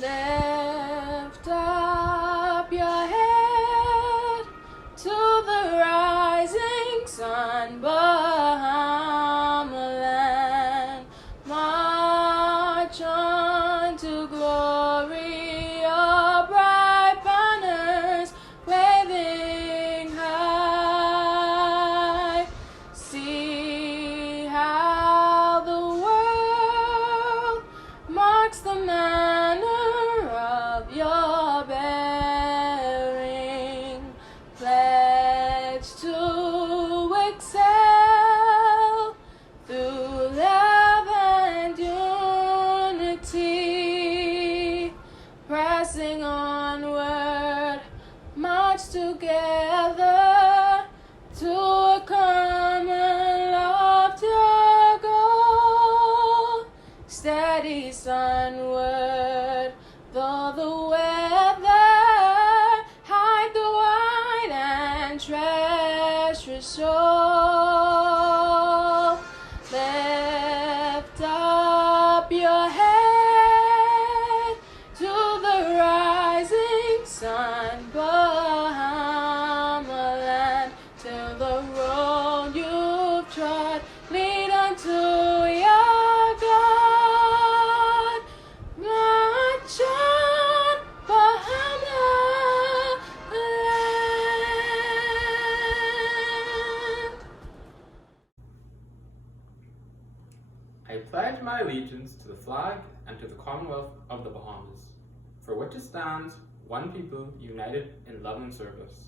Lift up your head to the rising sun, Bahamaland. March on to glory, your bright banners waving high. See how the world marks the manner of your bearing. Pledge to excel through love and unity, pressing onward, march together to a common loftier goal. Steady sunward, though the weather hide the wide and treacherous shore. Lift up your head to the rising sun, Bahamaland, till the road you've trod lead unto your God. March on, Bahamaland. I pledge my allegiance to the flag and to the Commonwealth of the Bahamas, for which it stands, one people, united in love and service.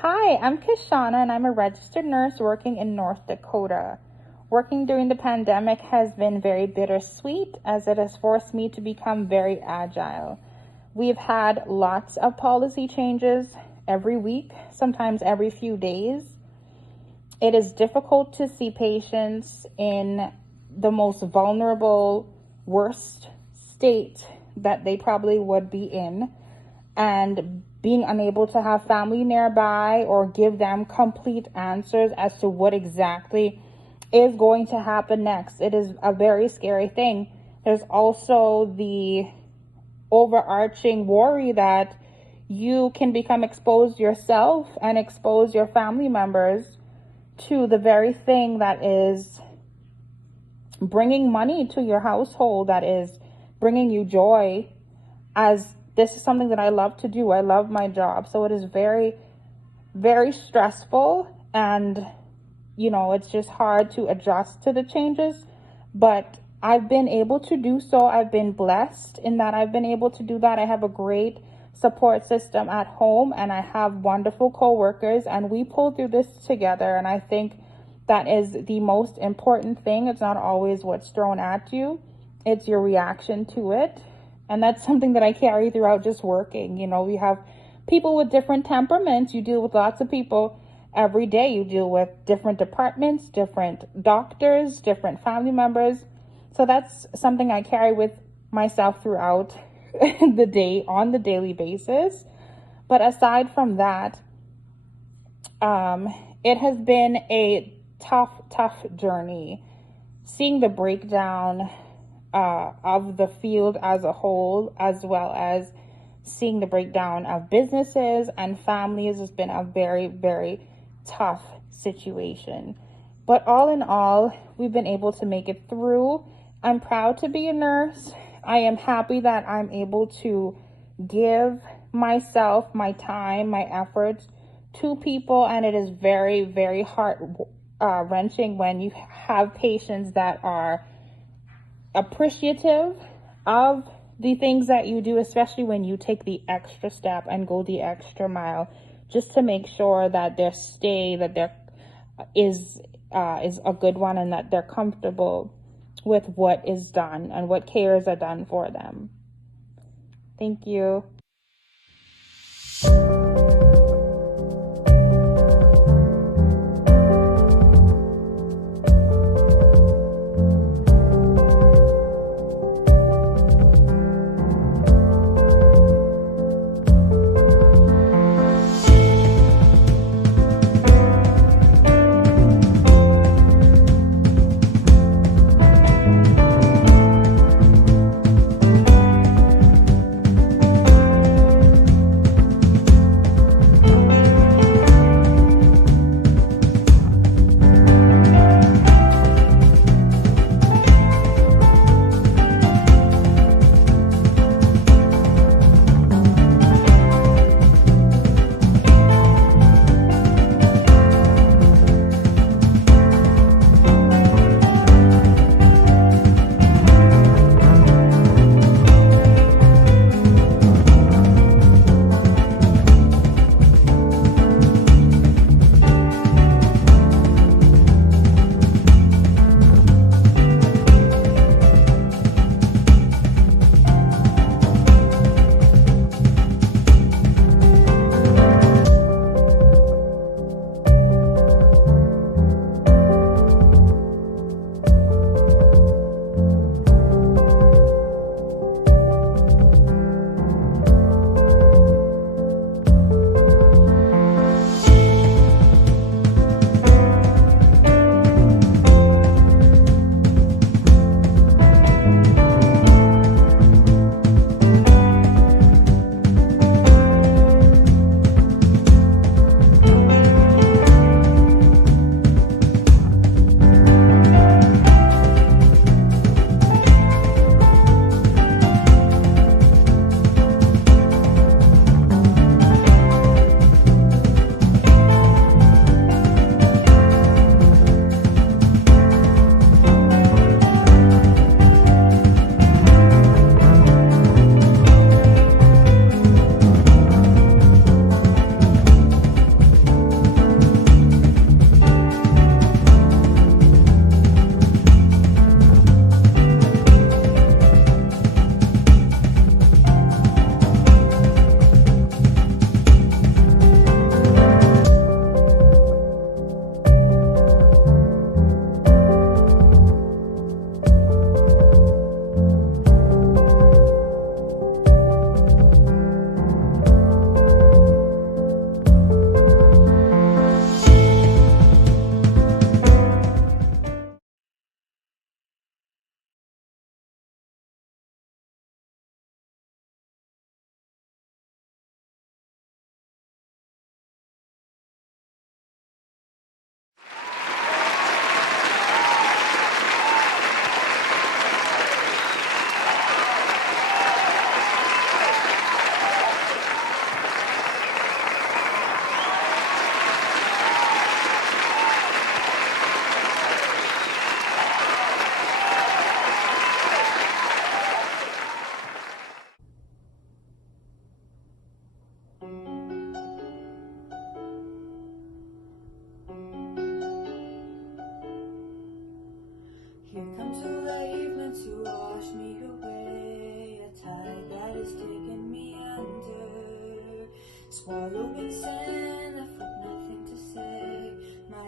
Hi, I'm Kishana and I'm a registered nurse working in North Dakota. Working during the pandemic has been very bittersweet as it has forced me to become very agile. We've had lots of policy changes every week, sometimes every few days. It is difficult to see patients in the most vulnerable, worst state that they probably would be in, and being unable to have family nearby or give them complete answers as to what exactly is going to happen next. It is a very scary thing. There's also the overarching worry that you can become exposed yourself and expose your family members to the very thing that is bringing money to your household, that is bringing you joy, as this is something that I love to do. I love my job. So it is very, very stressful, and it's just hard to adjust to the changes, but I've been able to do so. I've been blessed in that I've been able to do that. I have a great support system at home and I have wonderful coworkers, and we pull through this together. And I think that is the most important thing. It's not always what's thrown at you, it's your reaction to it. And that's something that I carry throughout just working. We have people with different temperaments. You deal with lots of people every day. You deal with different departments, different doctors, different family members. So that's something I carry with myself throughout the day on the daily basis. But aside from that, it has been a tough journey. Seeing the breakdown of the field as a whole, as well as seeing the breakdown of businesses and families, has been a very, very tough situation. But all in all, we've been able to make it through. I'm proud to be a nurse. I am happy that I'm able to give myself, my time, my efforts to people, and it is very, very heart-wrenching when you have patients that are appreciative of the things that you do, especially when you take the extra step and go the extra mile just to make sure that their stay is a good one, and that they're comfortable with what is done and what cares are done for them. Thank you.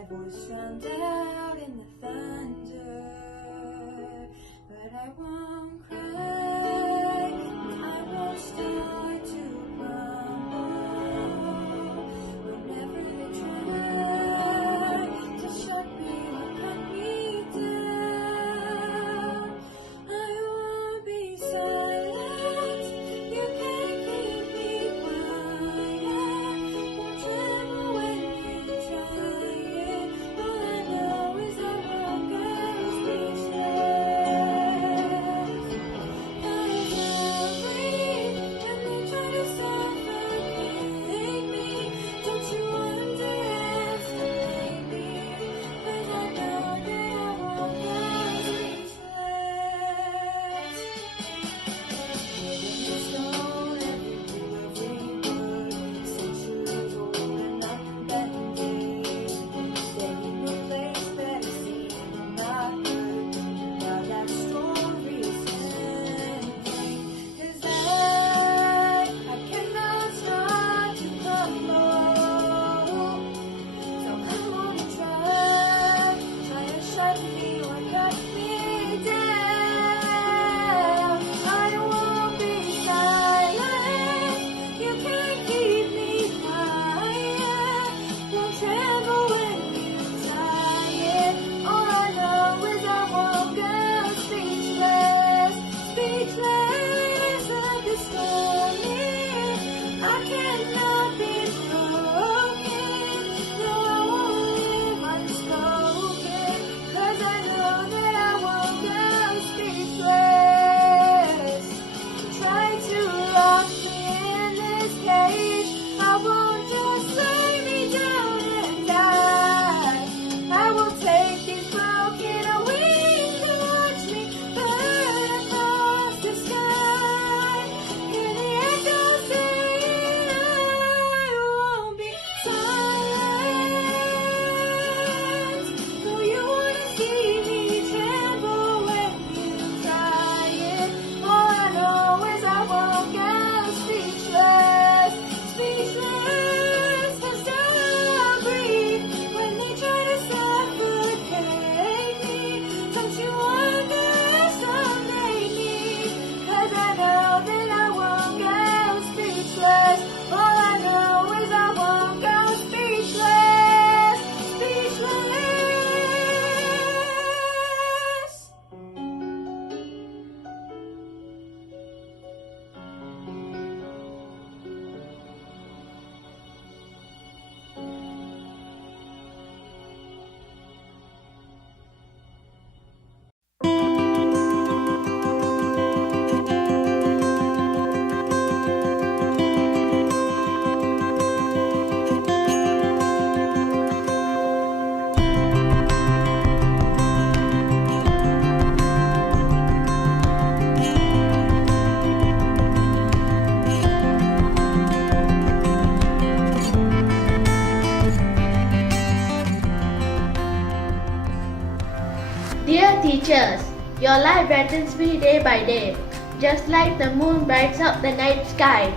voice drowned out in the thunder, but I won't cry, and I won't start to crumble. Whenever they try to shut me or cut me down, I won't be silent. You can't keep me quiet. Won't tremble when you try it. All I know is I won't go speechless. I can't breathe when they try to suffocate me. Don't you underestimate me, 'cause I know that I won't go speechless. Living in stone, everything of rebirth, centuries old and unbending. Staying in a place that is seen and not heard. Now that story is ending. 'Cause I cannot start to crumble. So come on and try to shut me or cut me down. I won't be silent. You can't keep me quiet. Won't tremble when you try it. All I know is I won't go speechless, speechless like a storm. I cannot be broken. No, I won't live unspoken, 'cause I know that I won't go speechless. Try to lock me in this cage. I won't just lay me down and die. I will take these broken wings to watch me burn across the sky. Hear the echoes saying I won't be silent. Though you wanna see me tremble when you try it. All I know is I won't go speechless, speechless, 'cause I'll breathe when they try to suffocate me. Don't you underestimate me, 'cause I know that I won't go speechless. All I know is I won't go speechless, speechless. Dear teachers, your light brightens me day by day, just like the moon brights up the night sky.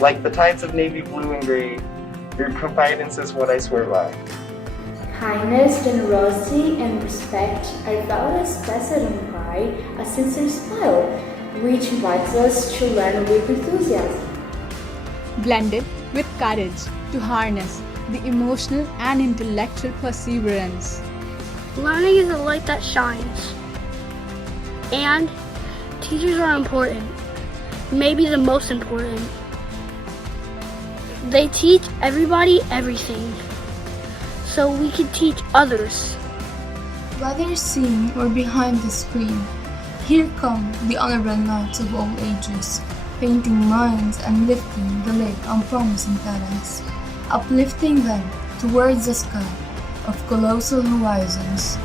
Like the tides of navy blue and gray, your confidence is what I swear by. Kindness, generosity, and respect are values preceded by a sincere smile, which invites us to learn with enthusiasm. Blended with courage to harness the emotional and intellectual perseverance. Learning is a light that shines. And teachers are important, maybe the most important. They teach everybody everything, so we can teach others. Whether seen or behind the screen, here come the honorable knights of all ages, painting minds and lifting the lid on promising talents, uplifting them towards the sky of colossal horizons.